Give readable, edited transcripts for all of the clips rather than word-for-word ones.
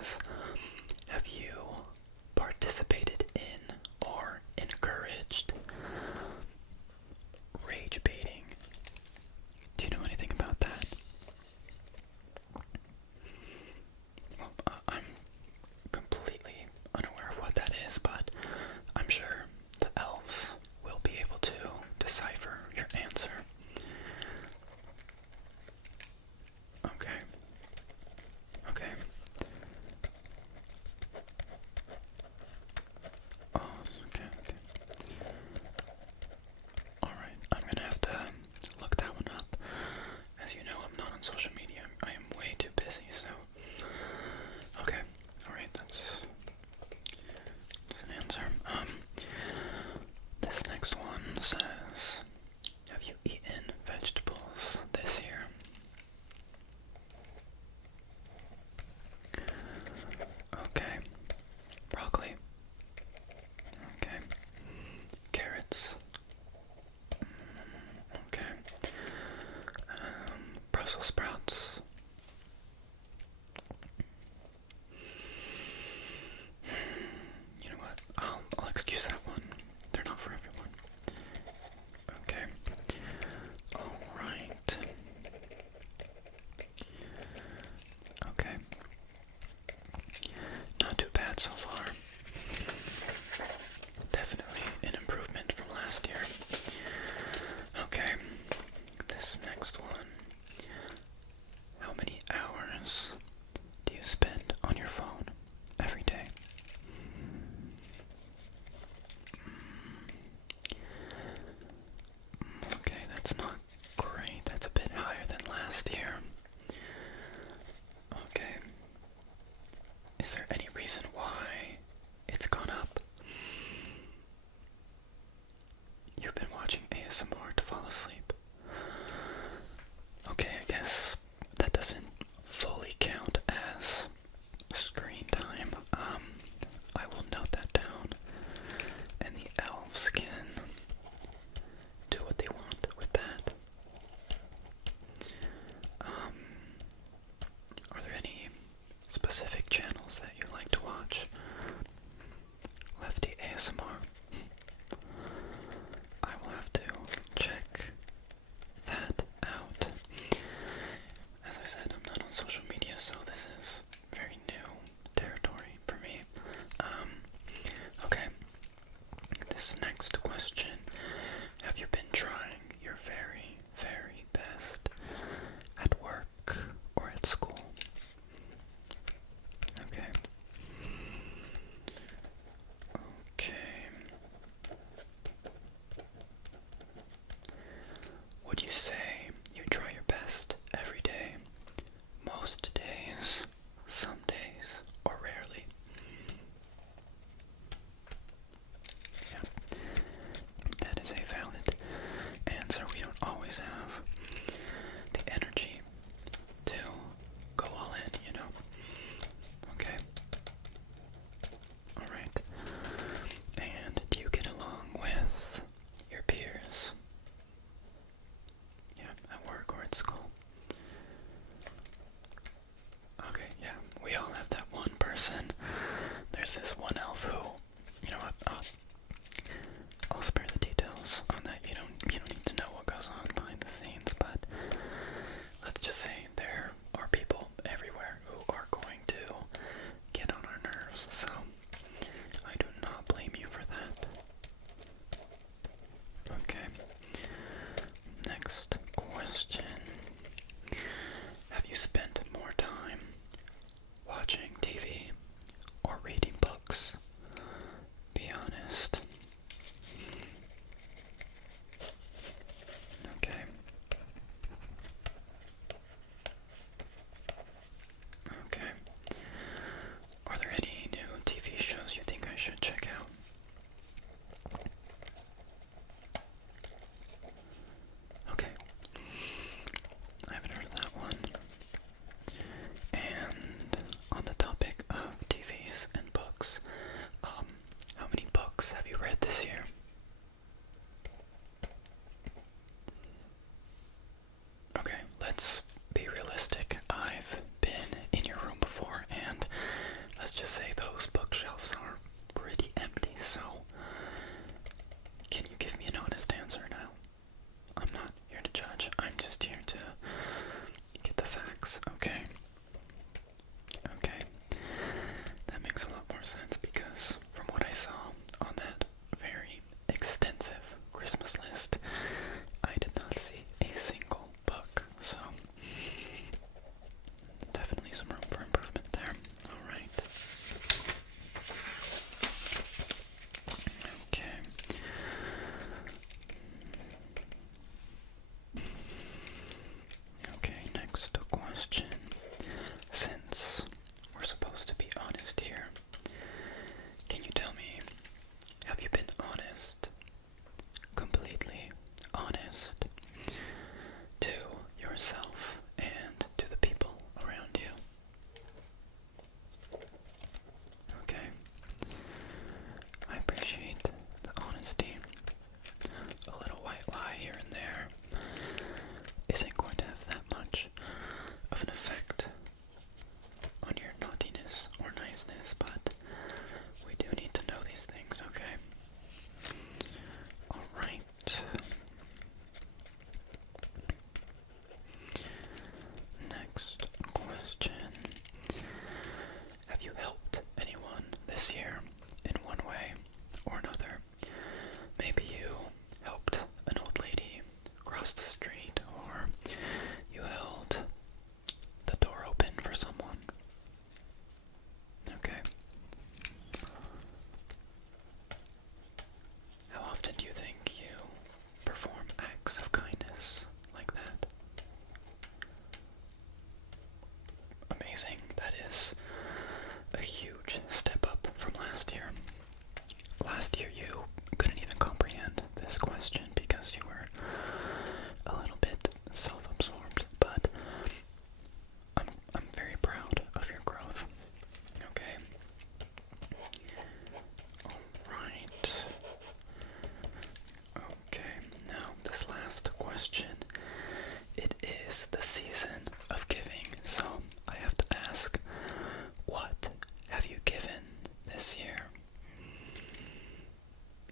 says, have you participated in or encouraged rage baiting? Do you know anything about that? Well, I'm completely unaware of what that is, but I'm sure the elves will be able to decipher your answer. Okay. Okay. Oh, okay, okay. Alright, I'm gonna have to look that one up. As you know, I'm not on social media. I am way too busy, so... Okay, alright, that's an answer. This next one says, have you eaten vegetables this year? Okay. Broccoli. Okay. Carrots. Okay. Brussels sprouts. You know what? I'll excuse that one. They're not for everyone. Okay. Alright. Okay. Not too bad so far. Definitely an improvement from last year. Okay. This next one. How many hours do you spend on your phone every day? Okay, that's not great. That's a bit higher than last year. Okay. Is there any reason why it's gone up? You've been watching ASMR to fall asleep. Okay, I guess that doesn't fully count as screen time. I will note that down, and the elves can do what they want with that. Are there any specific channels that you like to watch? Lefty ASMR. I will have to check that out. As I said, I'm not on social media, so this is very new territory for me. Okay. This next question. Have you been trying your very, very best at work or at school? Okay. Okay. Would you say you try your best every day, most days, some days, or rarely? Yeah, that is a valid answer. We don't always have the energy to go all in, you know? Okay. Alright. And do you get along with your peers? Yeah, at work or at school? Okay, yeah, we all have that one person. There's this one elf who, you know what, I'll spare the details on that. You don't need to know what goes on behind the scenes, but let's just say there are people everywhere who are going to get on our nerves, so I do not blame you for that. Okay. Next question. Have you spent more time watching TV or reading books? Be honest. Okay. Okay. Are there any new TV shows you think I should check out? Okay. I haven't heard of that one. And on the topic of TVs and books, how many books have you read this year? Okay, let's be realistic. I've been in your room before, and say those bookshelves are pretty empty, so can you give me an honest answer now? I'm not here to judge, I'm just here to get the facts, okay? Okay, that makes a lot more sense because from what I saw on that very extensive Christmas list, I did not see a single book, so definitely some room for improvement there. Alright. Okay. Okay, next question. Since we're supposed to be honest here, can you tell me, have you been honest, completely honest, to yourself and to the people around you? Okay. I appreciate the honesty. A little white lie here and there isn't going to have that much of an effect on your naughtiness or niceness, but we do need to know these things, okay? Alright. Next question. Have you helped anyone this year in one way or another? Maybe you helped an old lady cross the street, or you held the door open for someone. Okay. How often do you think you perform acts of kindness like that? Amazing. That is a huge step up from last year. Last year you couldn't even comprehend this question because you were a little bit self-absorbed, but I'm very proud of your growth. Okay. Alright. Okay, now this last question. It is the season of giving, so I have to ask, what have you given this year?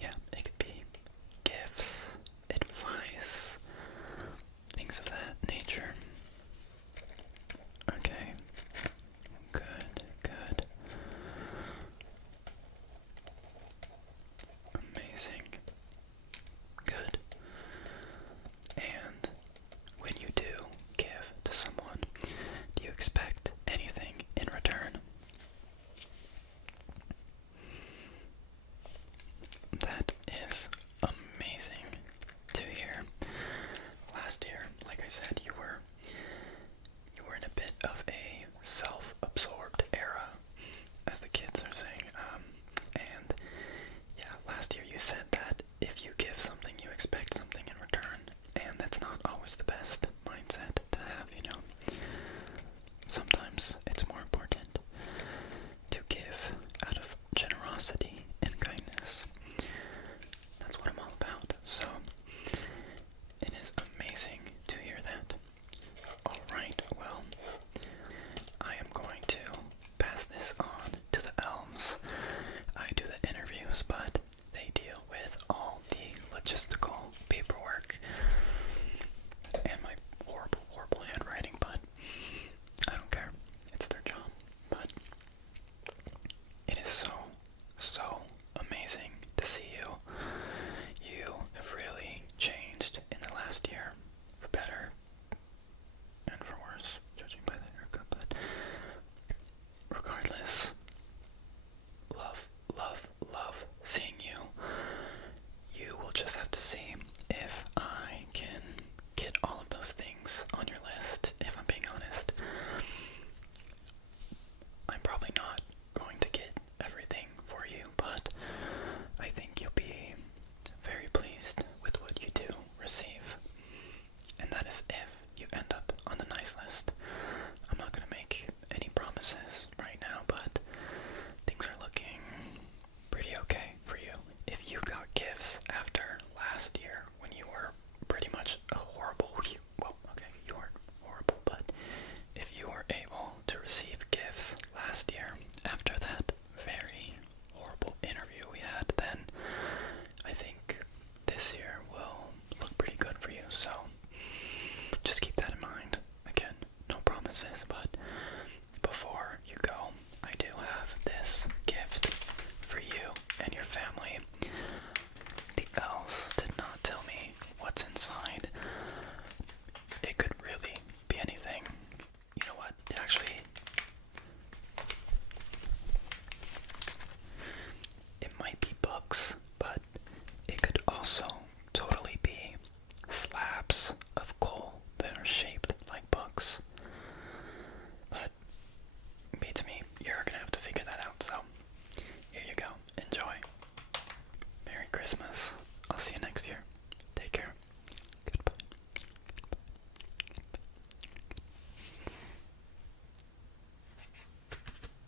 Yeah, it could be gifts, advice, things of that nature. Okay, good, good. Amazing. Good. And when you do give to someone, do you expect anything in return? That is amazing to hear. Last year, like I said, you were in a bit of a self-absorbed era, as the kids are saying. And yeah, last year you said that if you give something, you expect something in return, and that's not always the best mindset to have, you know. Sometimes it's more important to give out of generosity and kindness. That's what I'm all about. So it is amazing to hear that. Alright, well, I am going to pass this on to the elves. I do the interviews, but they deal with Christmas.